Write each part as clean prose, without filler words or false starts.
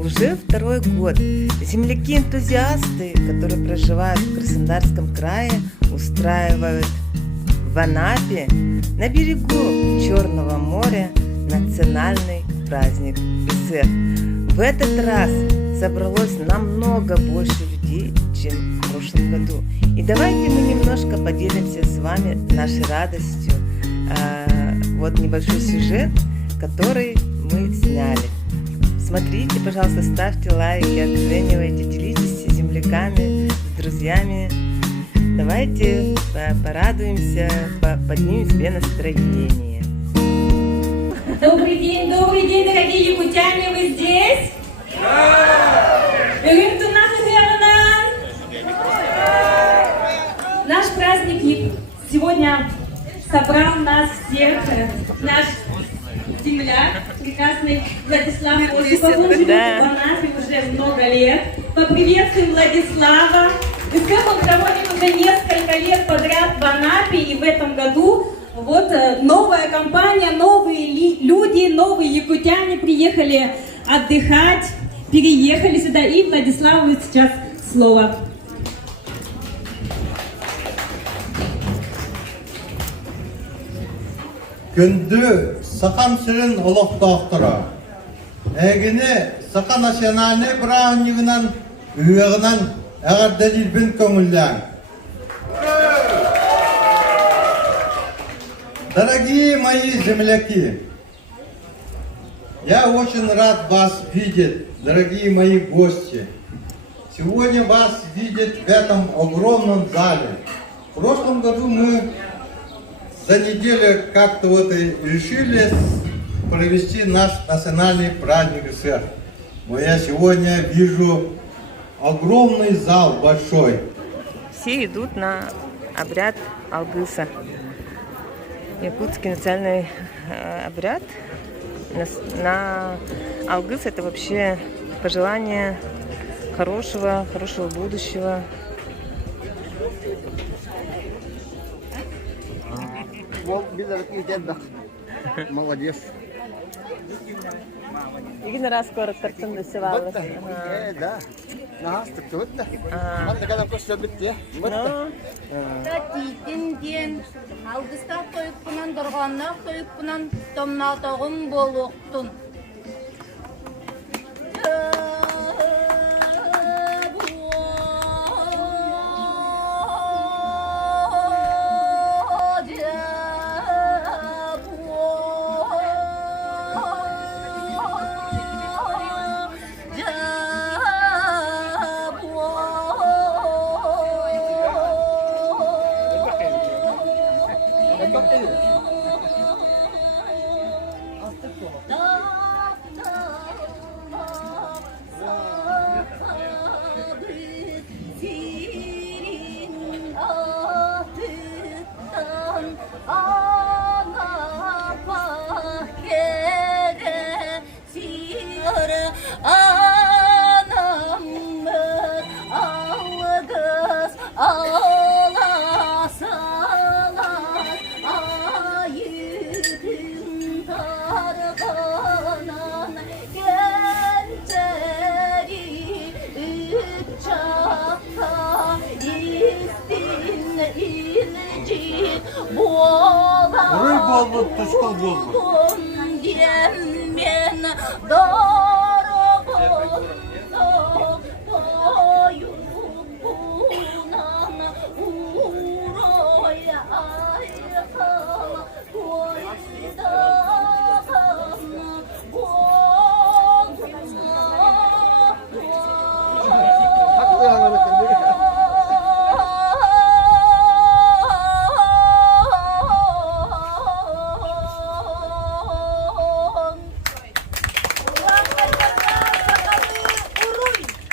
уже второй год. Земляки-энтузиасты, которые проживают в Краснодарском крае, устраивают в Анапе на берегу Черного моря национальный праздник ИСЭФ. В этот раз собралось намного больше людей, чем в прошлом году. И давайте мы немножко поделимся с вами нашей радостью. Вот небольшой сюжет, который мы сняли. Смотрите, пожалуйста, ставьте лайки, оценивайте, делитесь с земляками, с друзьями. Давайте порадуемся, поднимем себе настроение. Добрый день, дорогие якутяне, вы здесь? Наш праздник сегодня собрал нас всех, наш земляк, прекрасный Владислав Осипов. Он живет в Анапе уже много лет. Поприветствуем Владислава. ИСЭФ он проводит уже несколько лет подряд в Анапе, и в этом году вот новая компания, новые люди, новые якутяне приехали отдыхать, переехали сюда, и Владиславу сейчас слово. Күнді сақам сірін ұлықтақтыра. Әгіне сақа национальный празднигынан үйеғынан әғір дәлелбін көңілләң. Дорогие мои земляки, я очень рад вас видеть, дорогие мои гости. Сегодня вас видеть в этом огромном зале. В прошлом году мы за неделю как-то вот и решили провести наш национальный праздник ИСЭФ. Но я сегодня вижу огромный зал большой. Все идут на обряд Алгыса. Якутский национальный обряд на Алгыс — это вообще пожелание хорошего будущего. Молодец. Един раз скоро тартын да се валда. Да. Нахастык да. Манда кадам көстө битти. Титин алгыстан коюп кунан дорганнак коюп кунан томнатогун болуктун. Рыболов тушкал болду.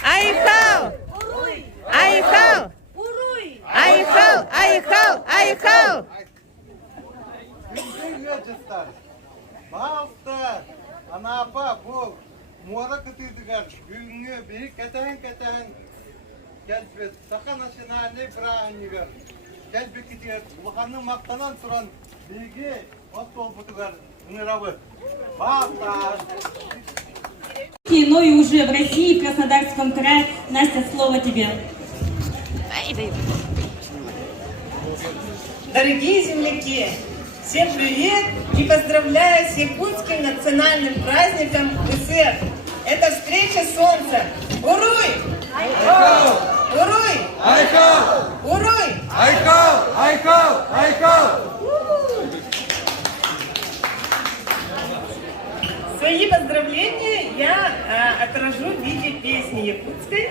Айхал! Балта, Анапа, бұл мора күтідігер, бүгінгі бері кәтән, кәлбет, сақа национальный празднигер, кәлбет кетігер, бұлғанның мақтанан тұран, беге, от бол бұтығар, ұнырабы. Балта! но и уже в России, в Краснодарском крае. Настя, слово тебе. Дорогие земляки, всем привет и поздравляю с якутским национальным праздником УСЭФ. Это встреча солнца. Уруй! Уруй! Уруй! Свои поздравления я отражу в виде песни якутской,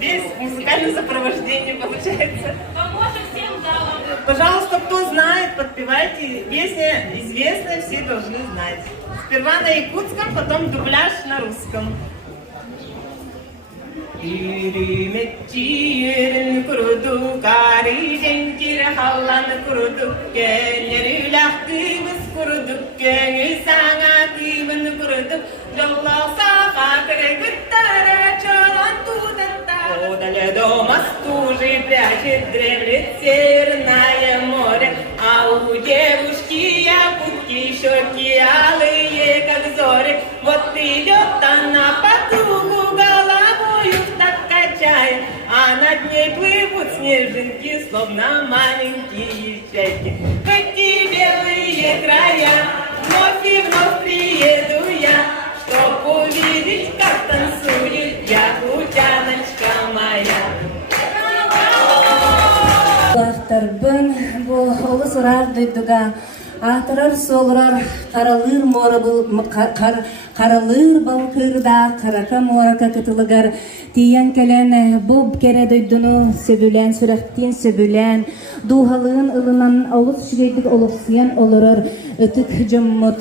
без музыкального сопровождения получается. Поможем всем залам. Пожалуйста, кто знает, подпевайте. Песня известная, все должны знать. Сперва на якутском, потом дубляж на русском. Yürümetçiyerin kurudu, kari cenkir hallan kurudu, gelir lahtımız kurudu, gönül sanatımın kurudu, yolla safakre gıttara çalan tudatta. Odale домас тужи прячет дремлет северное море, а у девушки якутки щеки алые, как зори. Вот идет она подругу головою так качает, а над ней плывут снежинки, словно маленькие чайки. В эти белые края вновь и вновь приеду я, чтоб увидеть, как танцует якутяночка моя. Тарбын бу олус урар дойдуга атырар солурар каралыр мора бул каралыр балкырда карака морака кытылыгар тиян келен буб кере дойдуну сөбүлен сүрөктин сөбүлен духалыын ылынан олус шигейдик олуксуян олорор өтүк жоммут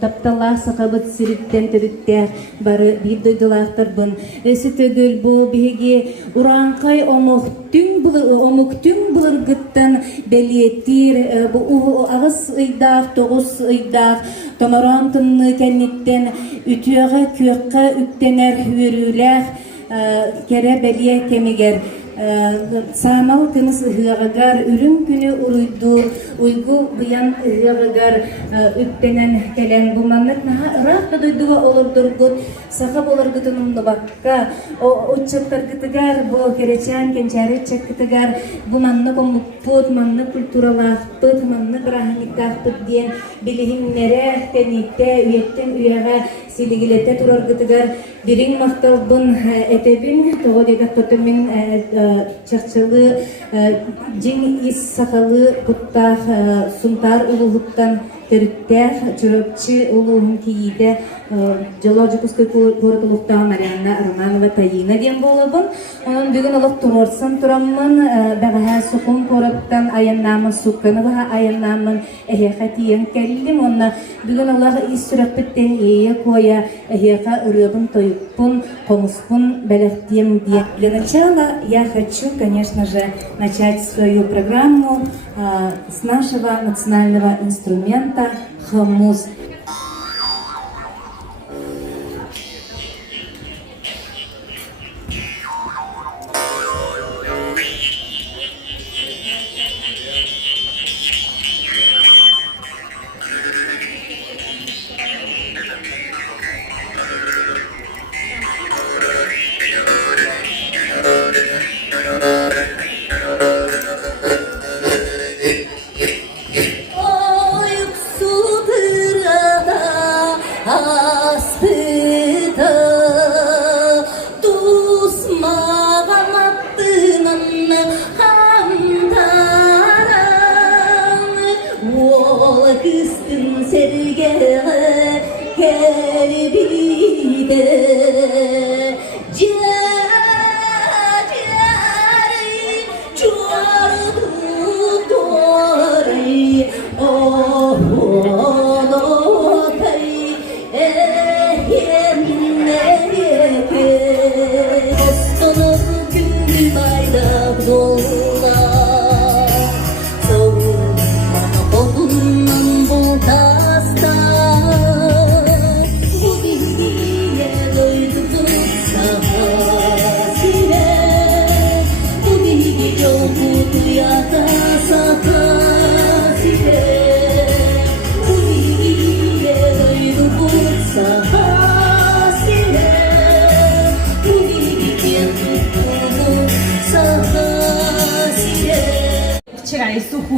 таптала сакабыт сириттен төрүттер бары бир дойдулаактарбын эси төгүл бу биги уранкай омуктүң булыргыттан белиеттир бу агыс ыйдаак тогуз ыйдаак томорон тымны кенниттен үтүөгө күөккө үктенер үрүүлээх кере белие кемигер Самал тыныс ыһыагар үрүм күнү уруйдур уйгу буян ыһыагар үттенен келен буманнык наха ырак дойдуга олордургут саха болоргутунумду бакка уччаттаргытыгар бу керечан кенчари чаккытыгар буманны коммукпут манны культуралаахпыт манны браханиккаахпыт диэн билихимнере тенитте үйеттен үйага силигилете тураргытыгар бириң макталбын этебин тогодегаттотумин чахчылы жиң ис сакалы куттах сунтар улугуттан төрүттер чурөпчү улуун кийиде жоложукускай куратулуктаа Марианна Романова Таина диэн болобун. Онун бүгүн олох турорсон тураммын багаха сукун кураттан аяннаамын сукканыбаха аяннаамын эхеха тиен келдим. Онна бүгүн олох ис сүрөппүттен ие коя эхеха ырыабын тоюппун комуспун белехтием диэн. Для начала я хочу, конечно же, начать свою программу с нашего национального инструмента хомус.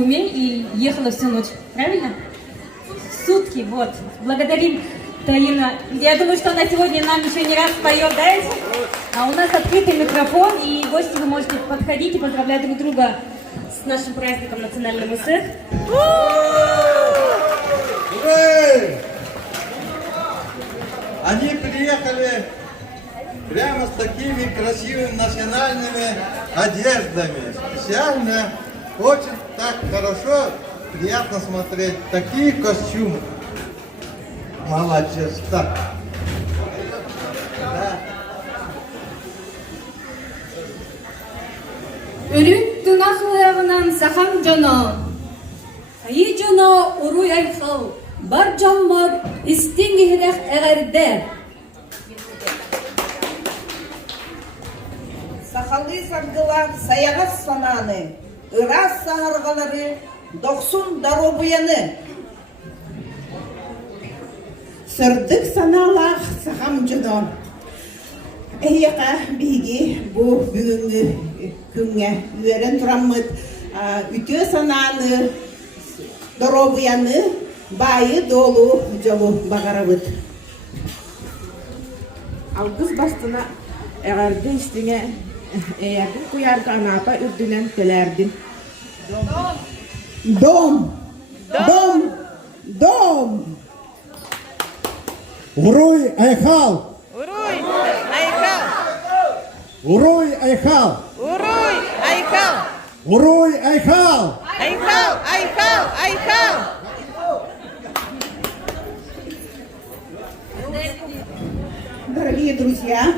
Батуми и ехала всю ночь, правильно? Сутки, вот. Благодарим Таина. Я думаю, что она сегодня нам еще не раз поет, да? А у нас открытый микрофон, и гости вы можете подходить и поздравлять друг друга с нашим праздником национальным ИСЭХ. Ура! Они приехали прямо с такими красивыми национальными одеждами. Специально, очень так хорошо, приятно смотреть. Такие костюмы. Молодец. Так. Да. Өрүт туна суявынан сахам жоно. Айы жоно уруй айхал. Бар жаммар истин гихрех эгерде. Сахалы саргылар саягас сананы, ырас сахаргалары, доксун даробуяны. Сырдык саналах сахам жодон. Эйяка биги бу бүгүнгү күнгө үйөрөн тураммыт. Үтө сананы, даробуяны, байы долу жолу багарабыт. Алгыз бастына эгерде истиңе эягын куярга анапа үрдүнен телердин. Дом! Дом! Дом! Уруй айхал! Уруй, айхал! Уруй айхал! Уруй, айхал! Уруй айхал! Айхал, айхал, айхал! Дорогие друзья,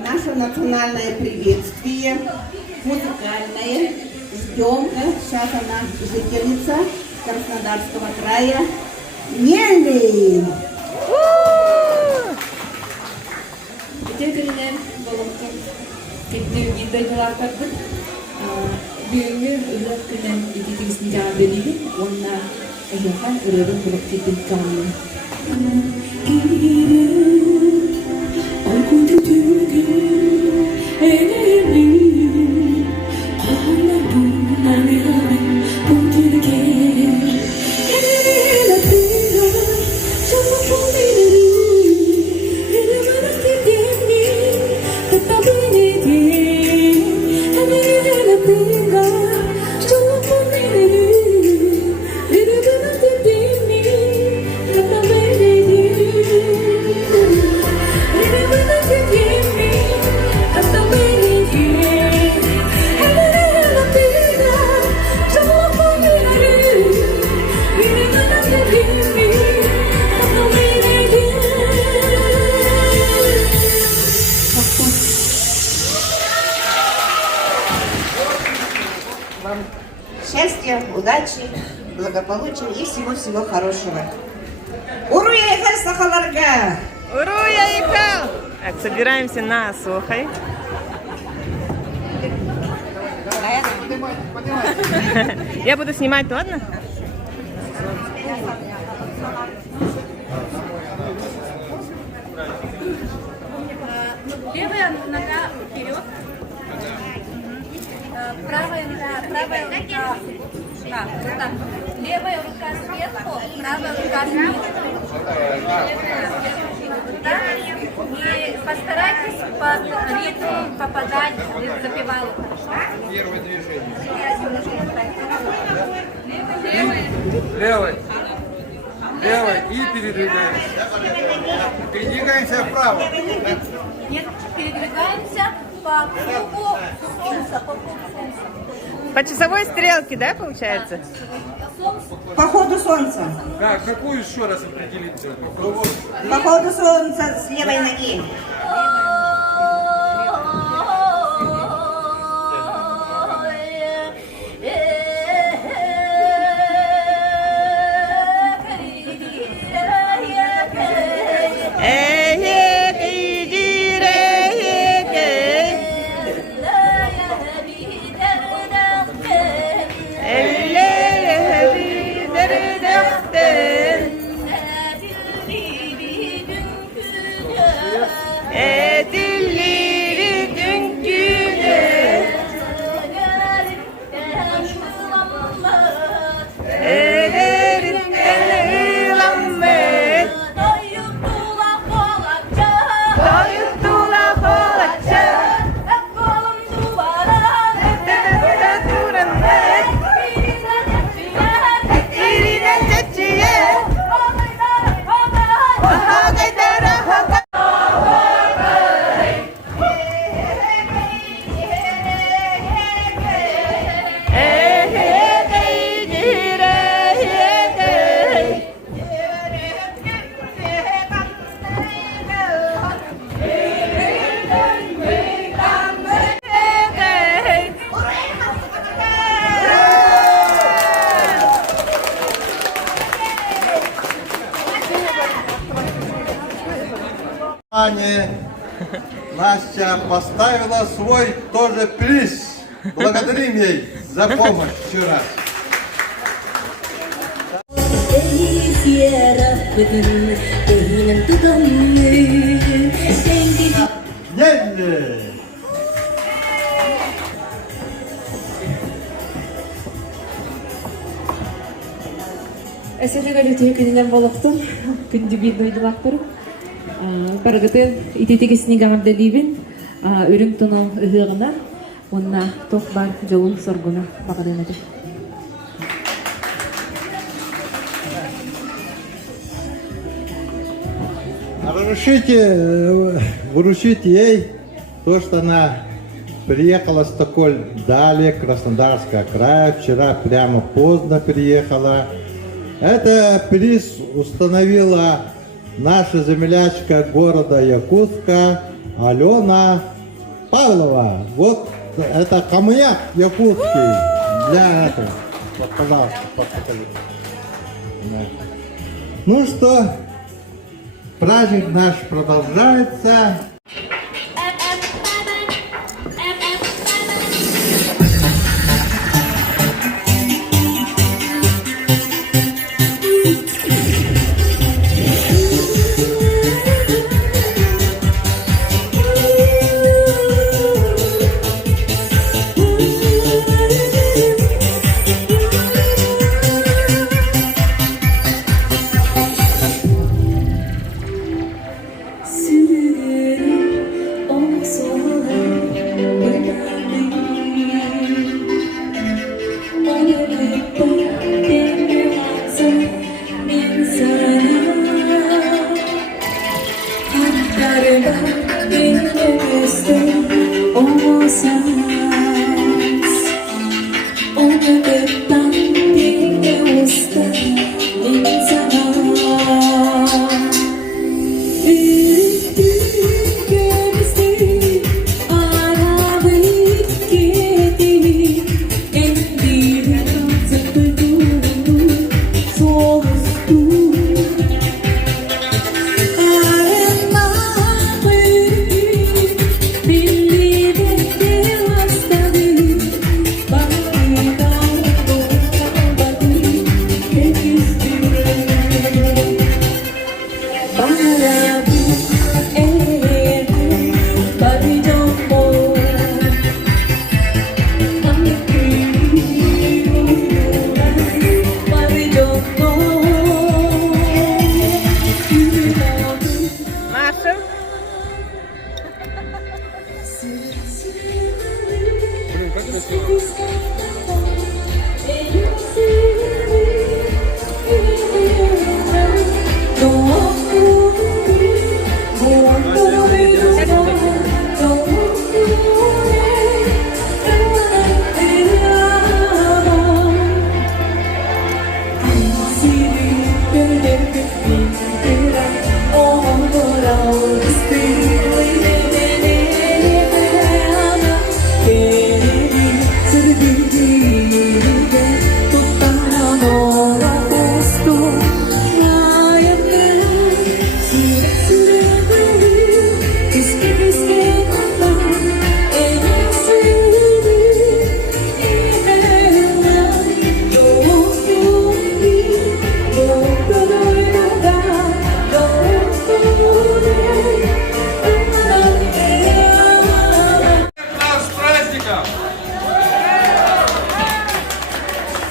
наше национальное приветствие, музыкальное, ждем, сейчас она жительница Краснодарского края Нелли. Тегелнен болоктон кеттүү видеолар кырдык. Бүгүнгү үлөк күнен 2-синчи белиги, онна эйяхан өрөдөн болуп кетип калды. Счастья, удачи, благополучия и всего-всего хорошего. Уруяйхай сахаларга! Уруй, айхал! Так, собираемся на Сохой. Я буду снимать, ладно? Левая нога вперед. Правая рука, да, вот так. Левая рука сверху, правая рука снизу. Да? И постарайтесь под ритм попадать в запевалку. Первое движение. Левый. Левой и передвигаемся. Передвигаемся вправо. Нет, передвигаемся по кругу солнца, по кругу солнца. По часовой стрелке, да, получается? По ходу солнца. Да, какую еще раз определиться? По ходу солнца с левой ноги. Аня, Настя поставила свой тоже приз. Благодарим ей за помощь еще раз. Нелли! Эсэдега лүтүе күнүнен болохтун күндү бир дойдулактыр. Баргытын итетигисини гамардалибин үрүм тону ыһыгына онна тох бар жолун соргуна багадыны. Вручите ей то, что она приехала с такой дали, Краснодарского края. Вчера прямо поздно приехала. Это приз установила наша землячка города Якутска Алена Павлова. Вот это камняк якутский для этого. Вот, пожалуйста, покажите. Ну что, праздник наш продолжается.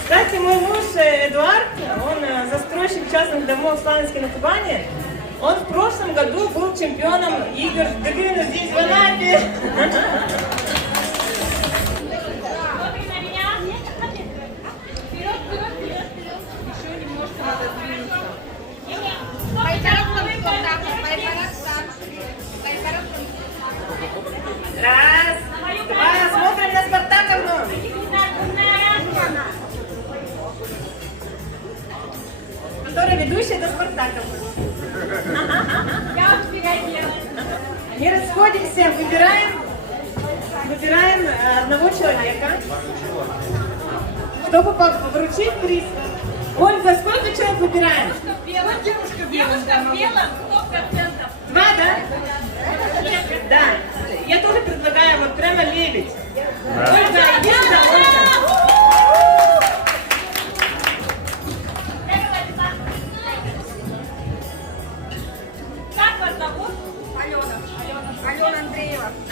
Кстати, мой муж Эдуард, он застройщик частных домов в Славянске на Кубани. Он в прошлом году был чемпионом игр в Дыгыну здесь, в Анапе. Раз, два, смотрим на Спартаковну. Которая ведущая до Спартаковны. Не расходимся, выбираем одного человека, чтобы вручить приз. Ольга, сколько человек выбираем? Девушка в белом, 100%. 2, да?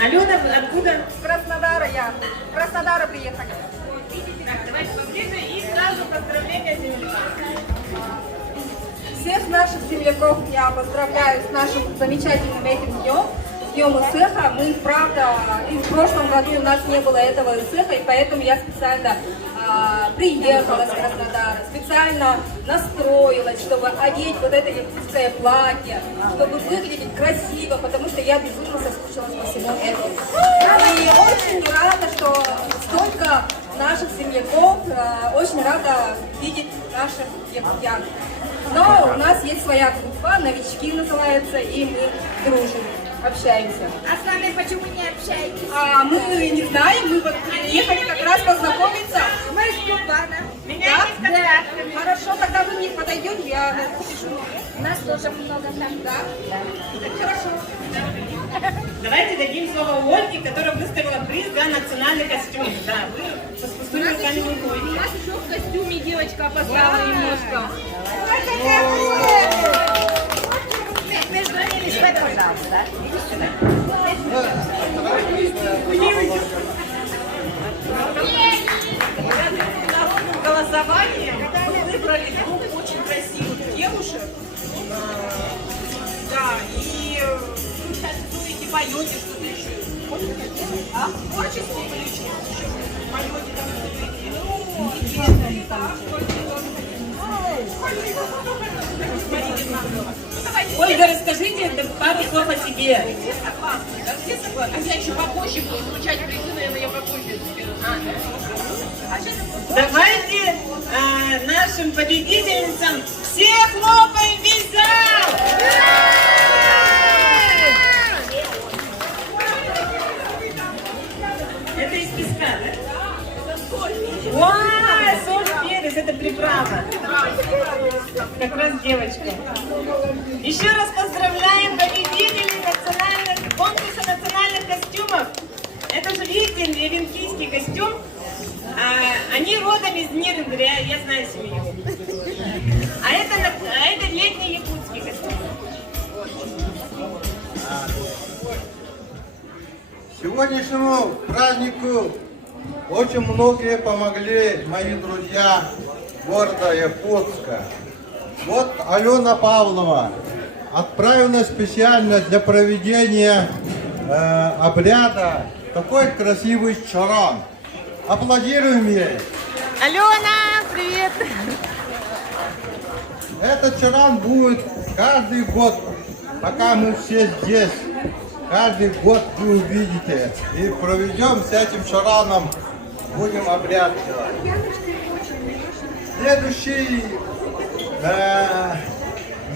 Алена, откуда? С Краснодара я. С Краснодара приехали. Так, давайте поближе и сразу поздравления землякам. Всех наших земляков я поздравляю с нашим замечательным этим днем. Днем ИСЭХа. Мы, правда, и в прошлом году у нас не было этого ИСЭХа, и поэтому я специально приехала с Краснодара, специально настроилась, чтобы одеть вот это якутское платье, чтобы выглядеть красиво, потому что я безумно соскучилась по всему этому. И очень рада, что столько наших земляков, очень рада видеть наших якутян. Но у нас есть своя группа, новички называется, и мы дружим, общаемся. А с вами почему не общаетесь? А мы не знаем, мы вот приехали как раз познакомиться. Мы из Кубана. Да? Хорошо, тогда вы мне подойдете, я напишу. У нас тоже много там. Да? Хорошо. Давайте дадим слово Ольге, которая выставила приз за национальный костюм. Да, вы пустыми руками не У ходите. нас еще в костюме девочка опоздала немножко. Между ними стой, пожалуйста. Иди сюда. Голосование мы выбрали двух очень красивых девушек. Да, и сейчас танцуете, поете, что-то еще. А? Творчество или еще? Поете, танцуете. Ольга, расскажите пару слов о себе. А я еще попозже буду звучать призывы, но я попозже. Давайте нашим победительницам все хлопаем весь зал! Это из песка, да? Ой, соль, перец, это приправа. Как раз девочка. Еще раз поздравляем победителей конкурса национальных костюмов. Это же, видите, левенкийский костюм. Они родом из Нерюнгря, я знаю семью. А это летний якутский костюм. Сегодняшнему празднику очень многие помогли мои друзья города Якутска. Вот Алена Павлова отправила специально для проведения обряда такой красивый чаран. Аплодируем ей. Алена, привет! Этот чаран будет каждый год, пока мы все здесь. Каждый год вы увидите. И проведем с этим чараном, будем обряд делать. Следующий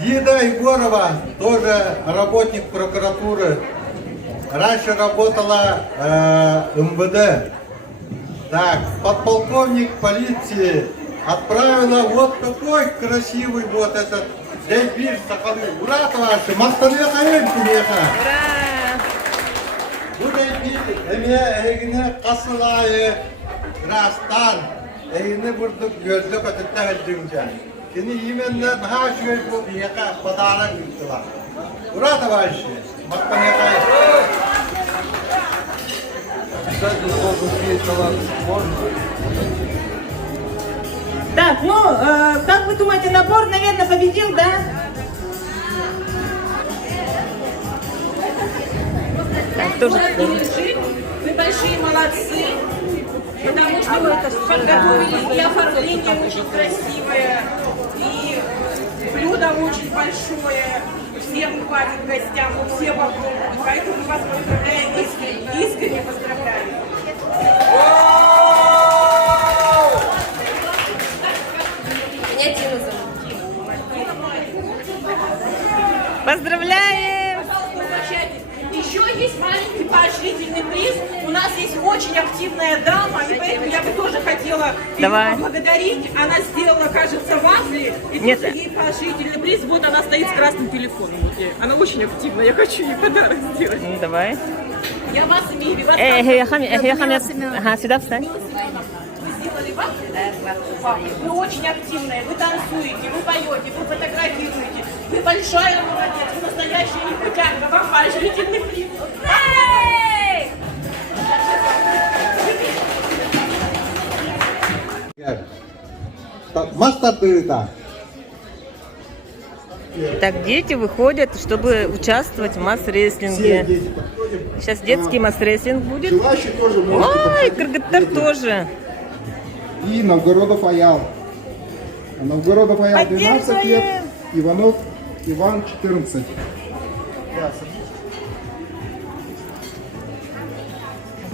Лида Егорова, тоже работник прокуратуры. Раньше работала МВД. Так, подполковник полиции отправила вот такой красивый вот этот дебиль Сахалы. Ура, товарищи! Мақтаныя қайын кінеха! Ура! Бұл дебиль әме әйгіне қасылайы растан әйгіне бұрдық gözlük ötütte hüccümce. Şimdi именно наға жүйел бұл ека подарок үстіла. Ура, товарищи! Мақтаныя қайын! Так, ну, как вы думаете, набор, наверное, победил, да? Так, тоже. Вы большие молодцы, потому что вы подготовили и оформление очень красивое, и блюдо очень большое, всем хватит гостям, все попробуют, поэтому мы вас поздравляем искренне, искренне поздравляем. Меня Дина зовут. Поздравляем! Пожалуйста, угощайтесь. Еще есть маленький поощрительный приз. У нас есть очень активная дама, и поэтому я бы тоже хотела ее поблагодарить. Она сделала, кажется, вафли, и тоже ей поощрительный приз. Вот она стоит с красным телефоном. Вот она очень активна, я хочу ей подарок сделать. Ну, давай. Я вас имею в виду. Ага, сюда встань. Вы сделали вафли? Вы очень активная, вы танцуете, вы поете, вы фотографируете. Вы большая молодец, вы настоящая якутянка, вам поощрительный приз. тартырыта. Так, дети выходят, чтобы участвовать в Все масс-рестлинге. дети подходим. Сейчас детский масс-рестлинг будет. Желающие тоже можете Ой, подходить. Кыргызстан тоже. И Новгородов Аял. Новгородов Аял 12 лет, Иванов Иван 14.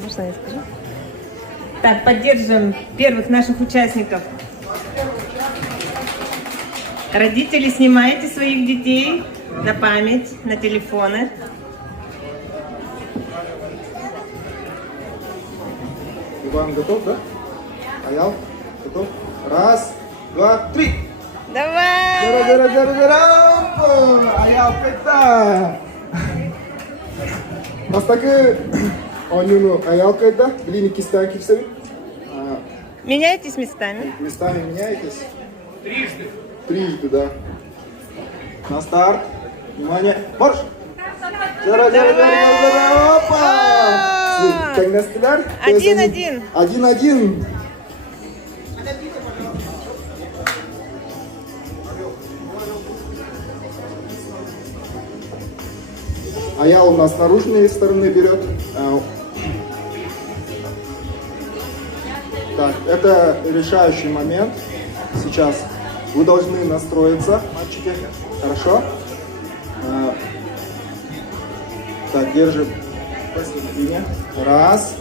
Можно я скажу? Так, поддержим первых наших участников. Родители, снимайте своих детей на память, на телефоны. Иван готов, да? Аял, готов? Раз, два, три. Давай! Дара-дара-дара-дара! Аял кайта! Бастакы Онюну Аял кайта, Глини Кистан Кипсави. Меняйтесь местами. Местами меняетесь? Трижды, да. На старт. Внимание. Марш! Дара-дара-дара-дара! Опа! Когда стреляр? 1-1. 1-1. Аял у нас с наружной стороны берет. Так, это решающий момент. Сейчас вы должны настроиться, мальчики. Хорошо? Так, держим. Посередине. Раз,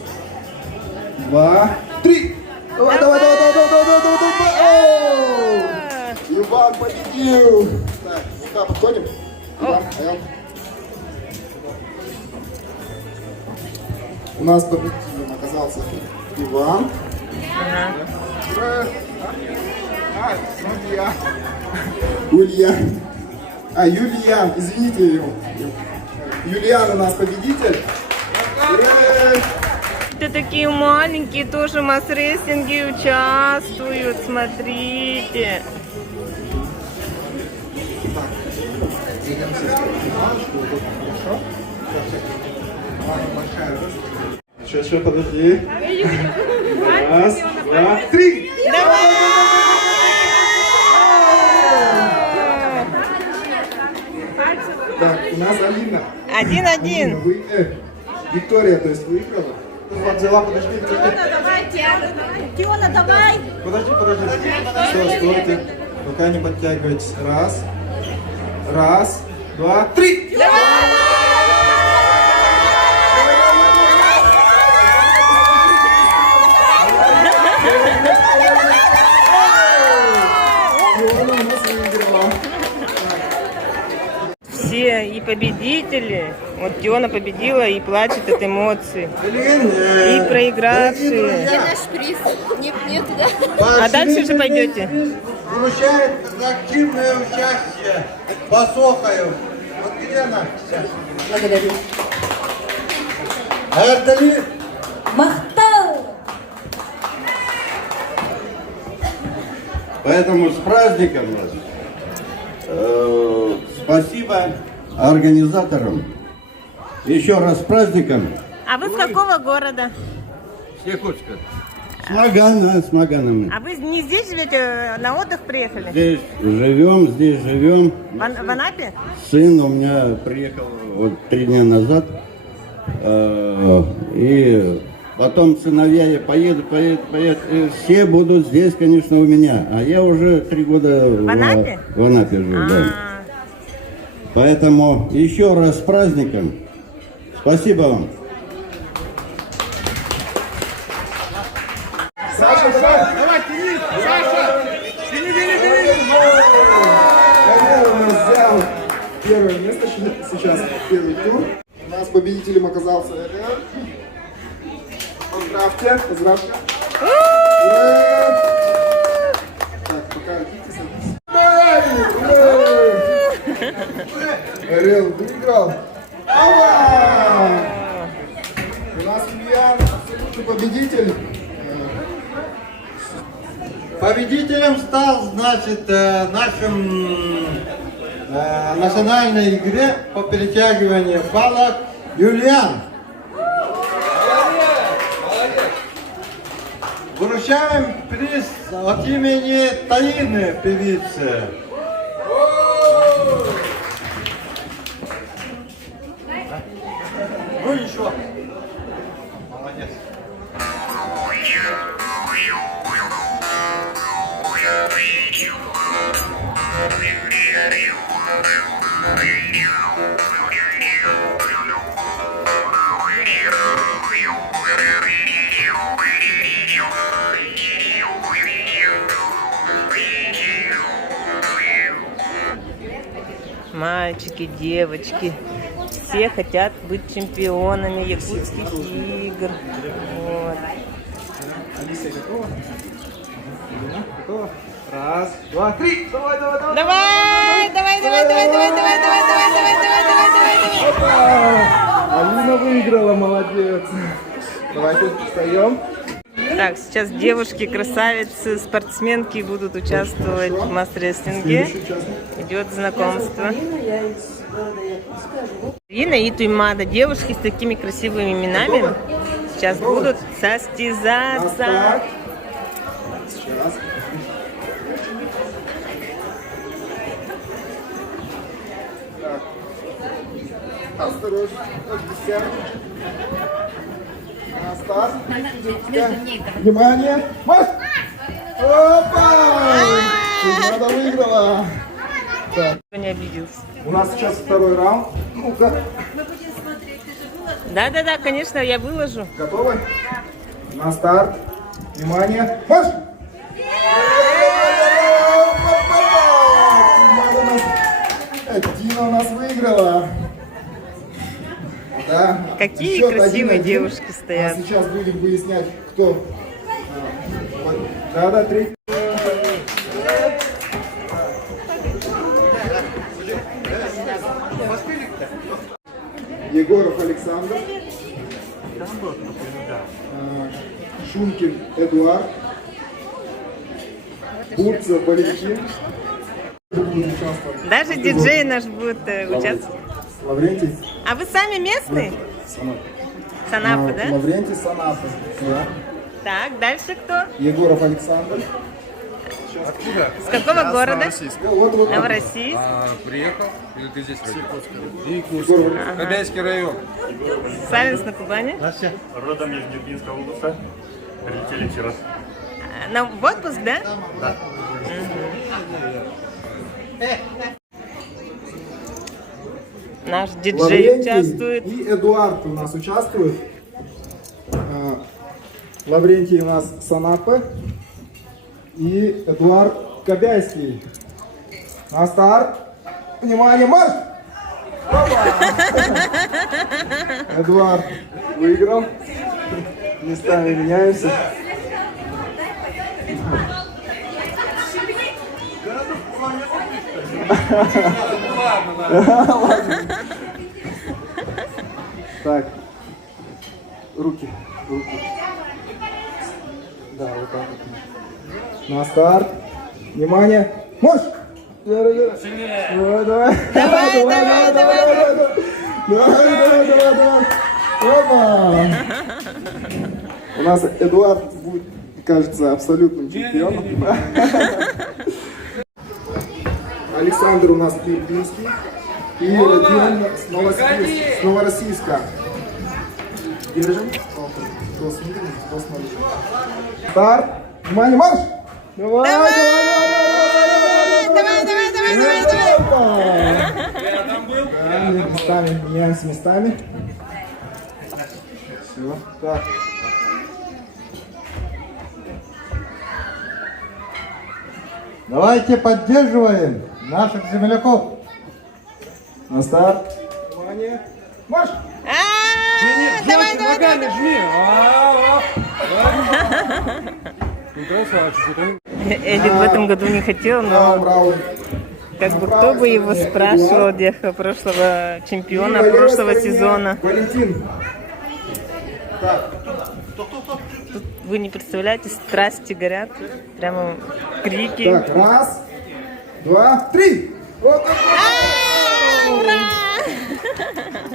два, три. Давай, давай, давай, давай, давай, давай, давай, давай. Оу! Иван победил. Так, сюда подходим. Иван, Аял. У нас победителем оказался Иван. Судья. Ульян. Юлиан, извините его. Юлиан у нас победитель. Это такие маленькие тоже в масс-рестлинге участвуют, смотрите. Еще, подожди. Раз, два, три. Так, у нас Алина. 1-1. Виктория, то есть выиграла. Взяла, подожди. Тиона, давай! Подожди. Все, стойте. Пока не подтягивайтесь. Раз, два, три. Тиона у нас выиграла. Все и победители. Вот Тиона победила и плачет от эмоций. И проигравшие. Наш приз. Нет, да? А дальше же пойдете? Вручает за активное участие Басохаю. Вот где она сейчас? Благодарю. Ардали. Махтал! Поэтому с праздником нас. Спасибо организаторам. Еще раз с праздником. А вы с какого города? Якутска. С Маганом. А вы не здесь живете, на отдых приехали? Здесь живем. В Анапе? Сын у меня приехал вот 3 дня назад. И потом сыновья поедут. И все будут здесь, конечно, у меня. А я уже 3 года В Анапе? В Анапе живу, да. Поэтому еще раз с праздником. Спасибо вам. Саша, давай, тяни! Саша! Тяни! У нас взял первое место сейчас, первый тур. У нас победителем оказался РР. Поздравьте. Так, пока идите, садись. РЛ выиграл. У нас Илья абсолютный победитель. Победителем стал, значит, нашим национальной игре по перетягиванию палок Юлиан. вручаем приз от имени Таины певицы. Ну еще. Молодец. Мальчики, девочки, все хотят быть чемпионами якутских игр. Вот. Алисия готова? Ирина, готова? Раз, два, три. Давай, давай, давай. Давай. Опа! Алина выиграла, молодец. Давайте встаем. Так, сейчас девушки-красавицы, спортсменки будут участвовать в масс-рестлинге. Идет знакомство. Ирина и Туймада, девушки с такими красивыми именами, сейчас будут состязаться. Сейчас. Так. Осторожно. На старт. Внимание. Марш! Опа! Туймада выиграла. Так. Не обиделся. У нас сейчас второй раунд. Ну-ка. Да, конечно, я выложу. Готовы? На старт. Внимание. Марш! Дина у нас выиграла. Да. Какие Счет красивые 1-1. девушки стоят. А сейчас будем выяснять, кто. Да, 3. Егоров Александр. Шункин Эдуард. Бурцев Валентин. Даже диджей наш будет участвовать. Лаврентий. А вы сами местные? Санапы, да? Лаврентий Санапы. Да. Так, дальше кто? Егоров Александр. Откуда? С какого города? Вот. Новороссийск. Приехал? Или ты здесь родился? Кобяйский район. Савинск на Кубани. Родом из Дюбинской области. Прилетели вчера. В отпуск, да? Да. Наш диджей Лаврентий участвует. и Эдуард у нас участвуют. Лаврентий у нас Санапы и Эдуард Кобяйский. На старт. Внимание, марш! Эдуард выиграл. Местами меняемся. Так. Руки. Да, вот так вот. На старт. Внимание. Марш! Давай. Опа! У нас Эдуард будет, кажется, абсолютным чемпионом. Александр у нас Дербинский и Родион с Новороссийска. Держим. Старт. Внимание, марш! Давай! Местами, меняемся местами. Все, так. Давайте поддерживаем наших земляков. На старт. Внимание. Марш! Давай. Эдик в этом году не хотел, но как бы кто бы его спрашивал, прошлого чемпиона прошлого сезона. Валентин. Тут вы не представляете, страсти горят, прямо крики. Так, раз, два, три. Вот так.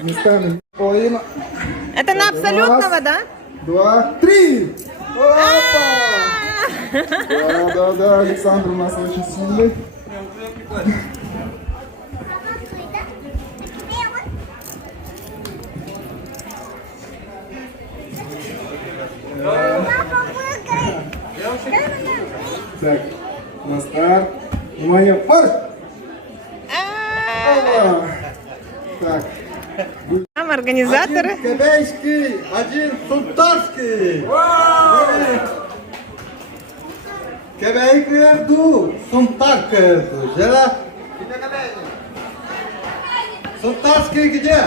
Местами половина. Это на абсолютного, да? 2, 3. Да, Александр у нас очень сильный. Так, на старт. Внимание, марш! Опа! Так. Там организаторы. Один Кобейский, один Сунтарский. Kebey kırdı, Suntar kırdı. Jela. Suntarski gidiyor.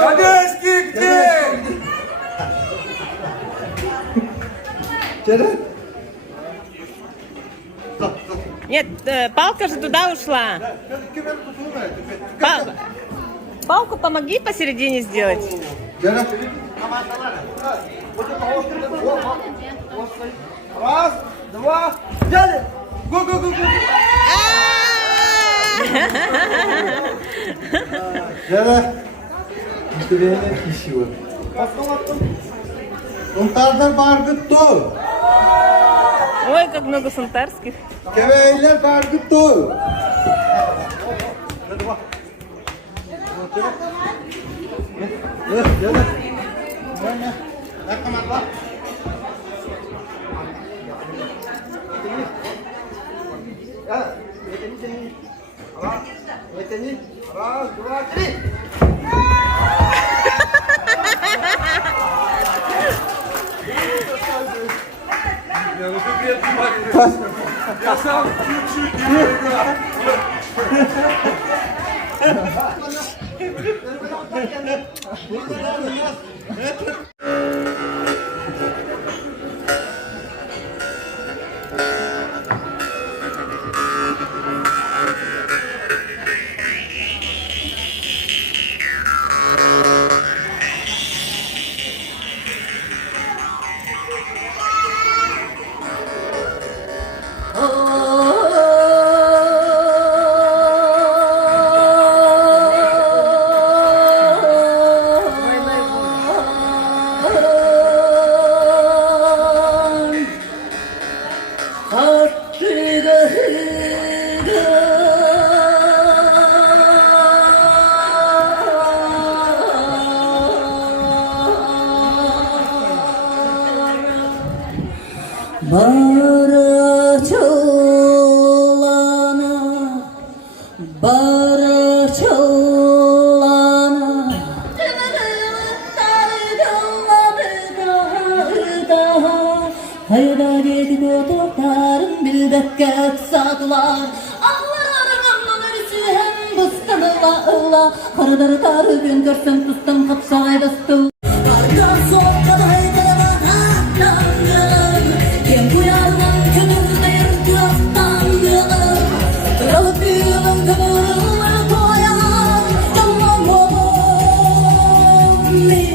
Кадетский где? Jela. Нет, палка же туда ушла. Палку помоги посередине сделать. Jela. Раз, два, взяли! Го! Jela. Mütüveyne işi var. Suntarlar bargıttı. Ой, как много сунтарских. Kebeyler bargıttı. Jela. Раз, два, три! Я сам чуть-чуть не выиграл. Hayda dedi doktorlarım bilbekке kısadılar. Allah'ım örsü hem bıstanıla. Karıları tarı gün görsem tuttum kapsay bastım. Kardan soğukta haydalamana tanrım. Kim bu yalman könülde yırtıktandım. Kralıp yılın kıvırılır koyan. Canlan oğlum min.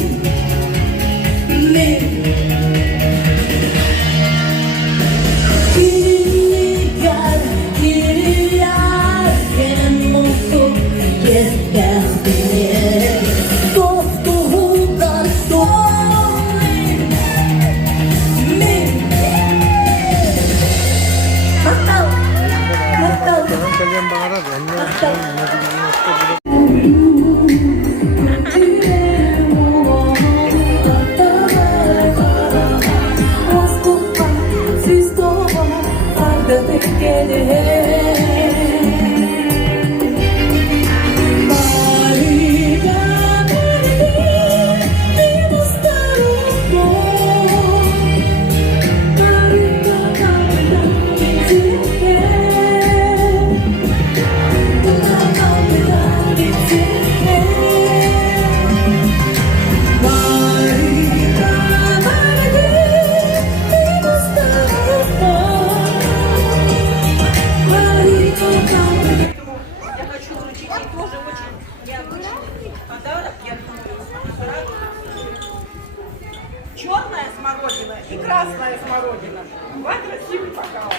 Черная смородина и красная смородина. Два красивых бокала.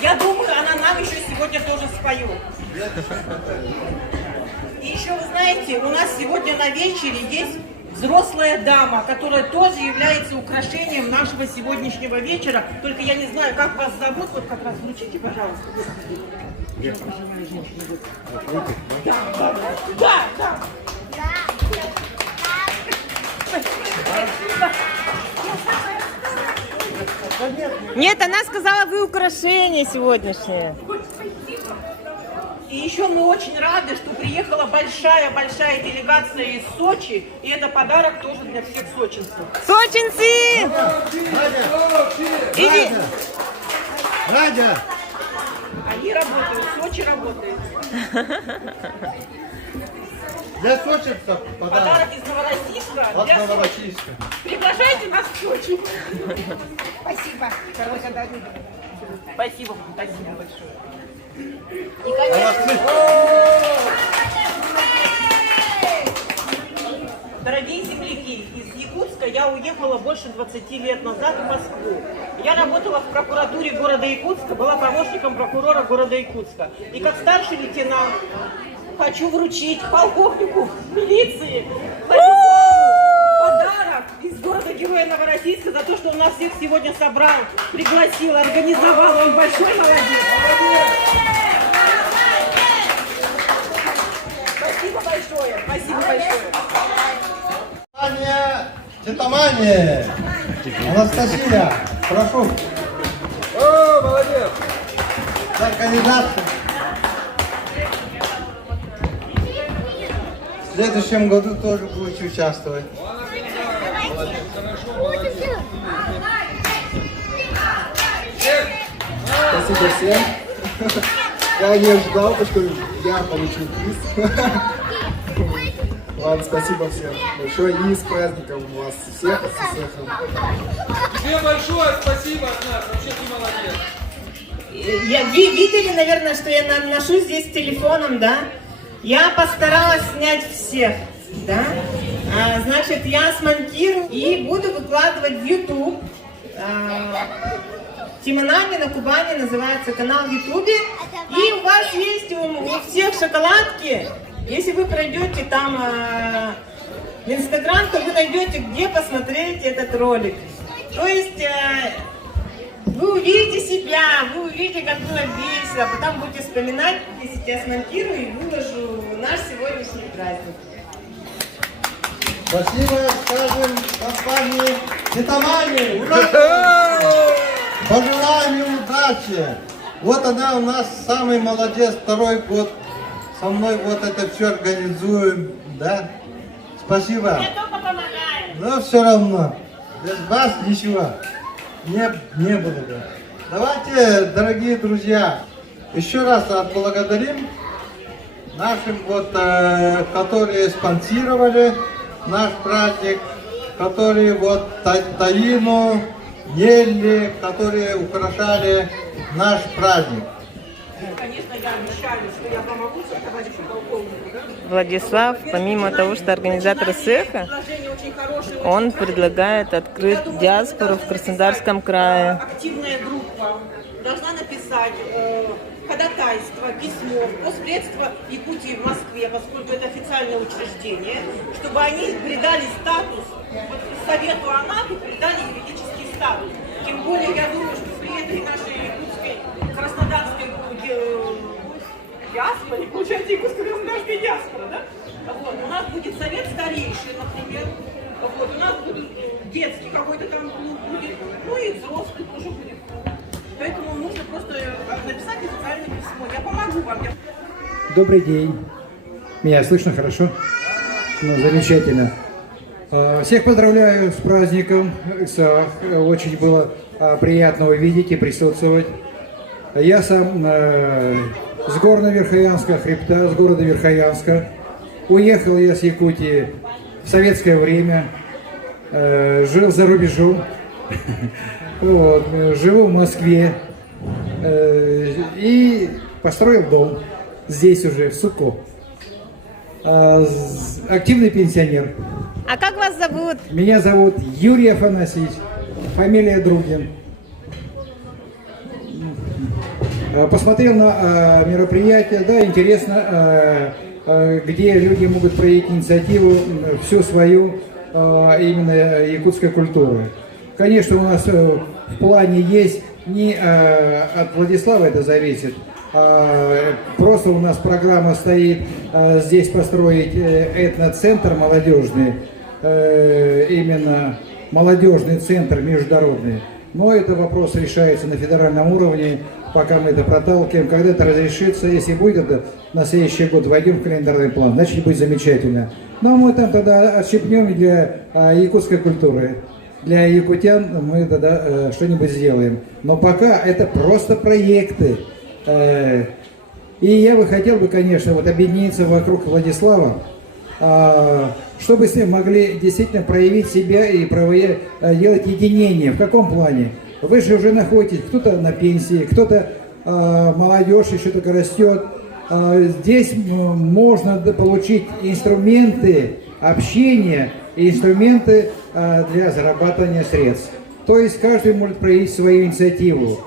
Я думаю, она нам еще сегодня тоже споет. И еще, вы знаете, у нас сегодня на вечере есть взрослая дама, которая тоже является украшением нашего сегодняшнего вечера. Только я не знаю, как вас зовут. Вот как раз вручите, пожалуйста. Да. Нет, она сказала, вы украшение сегодняшнее. И еще мы очень рады, что приехала большая-большая делегация из Сочи. И это подарок тоже для всех сочинцев. Сочинцы! Иди. Надя! Они работают, Сочи работает. Для сочинцев Подарок из Новороссийска. От Для Сочи. Новороссийска. Приглашайте нас в Сочи. Спасибо. Спасибо большое. И, Молодцы. дорогие земляки, из Якутска я уехала больше 20 лет назад в Москву. Я работала в прокуратуре города Якутска, была помощником прокурора города Якутска. И как старший лейтенант хочу вручить полковнику милиции подарок из города-героя Новороссийска за то, что он нас всех сегодня собрал, пригласил, организовал. Он большой молодец. Спасибо большое. Спасибо большое. Титомания! Анастасия, прошу. О, молодец! За организацию. В следующем году тоже будете участвовать. Спасибо всем. Я не ожидал, что я получил приз. Ладно, спасибо всем большое и с праздником вас всех, с усехом. Тебе большое спасибо от нас, вообще ты молодец. Вы видели, наверное, что я ношу здесь телефоном, да? Я постаралась снять всех, да? Значит, я смонтирую и буду выкладывать в YouTube. Тимонами на Кубани называется канал в YouTube. И у вас есть у всех шоколадки. Если вы пройдете там в Инстаграм, то вы найдете, где посмотреть этот ролик. То есть вы увидите себя, вы увидите, как было весело, потом будете вспоминать, если я смонтирую и выложу наш сегодняшний праздник. Спасибо, скажем, компании Титомания. Ура! Пожелаем ей удачи. Вот она у нас самый молодец, второй год. Со мной вот это все организуем, да? Спасибо. Я только помогаю. Но все равно, без вас ничего не было бы. Давайте, дорогие друзья, еще раз отблагодарим нашим, вот, которые спонсировали наш праздник, которые вот Таину, Нелли, которые украшали наш праздник. Конечно, я обещаю, что я помогу товарищу полковнику, да? Владислав, помимо того, что организатор цеха, он предлагает открыть диаспору в Краснодарском крае. Активная группа должна написать ходатайство, письмо в Госсредство Якутии в Москве, поскольку это официальное учреждение, чтобы они придали статус, вот Совету Анапы придали юридический статус. Тем более, я думаю, что при этой нашей якутской, краснодарской диаспоре, получается, якутско-краснодарская диаспора, да? Вот. У нас будет совет старейший, например. Вот. У нас будет детский какой-то там клуб будет, ну и взрослый тоже будет. Поэтому нужно просто написать официальное письмо. Я помогу вам. Добрый день. Меня слышно хорошо? Ну, замечательно. Всех поздравляю с праздником. Очень было приятно увидеть и присутствовать. Я сам с Горно-Верхоянска хребта, с города Верхоянска. Уехал я с Якутии в советское время. Жил за рубежом. Вот, живу в Москве и построил дом здесь уже, в Суко. Активный пенсионер. А как вас зовут? Меня зовут Юрий Афанасьевич, фамилия Другин. Посмотрел на мероприятие, да, интересно, где люди могут проявить инициативу всю свою, именно якутской культуры. Конечно, у нас в плане есть, не от Владислава это зависит, просто у нас программа стоит здесь построить этноцентр молодежный, именно молодежный центр международный. Но этот вопрос решается на федеральном уровне, пока мы это проталкиваем. Когда это разрешится, если будет это на следующий год, войдем в календарный план, значит будет замечательно. Ну а мы там тогда отщепнем для якутской культуры. Для якутян мы тогда что-нибудь сделаем. Но пока это просто проекты. И я бы хотел, конечно, вот объединиться вокруг Владислава, чтобы с ним могли действительно проявить себя и делать единение. В каком плане? Вы же уже находитесь, кто-то на пенсии, кто-то молодежь еще только растет. Здесь можно получить инструменты общения и инструменты для зарабатывания средств. То есть каждый может проявить свою инициативу.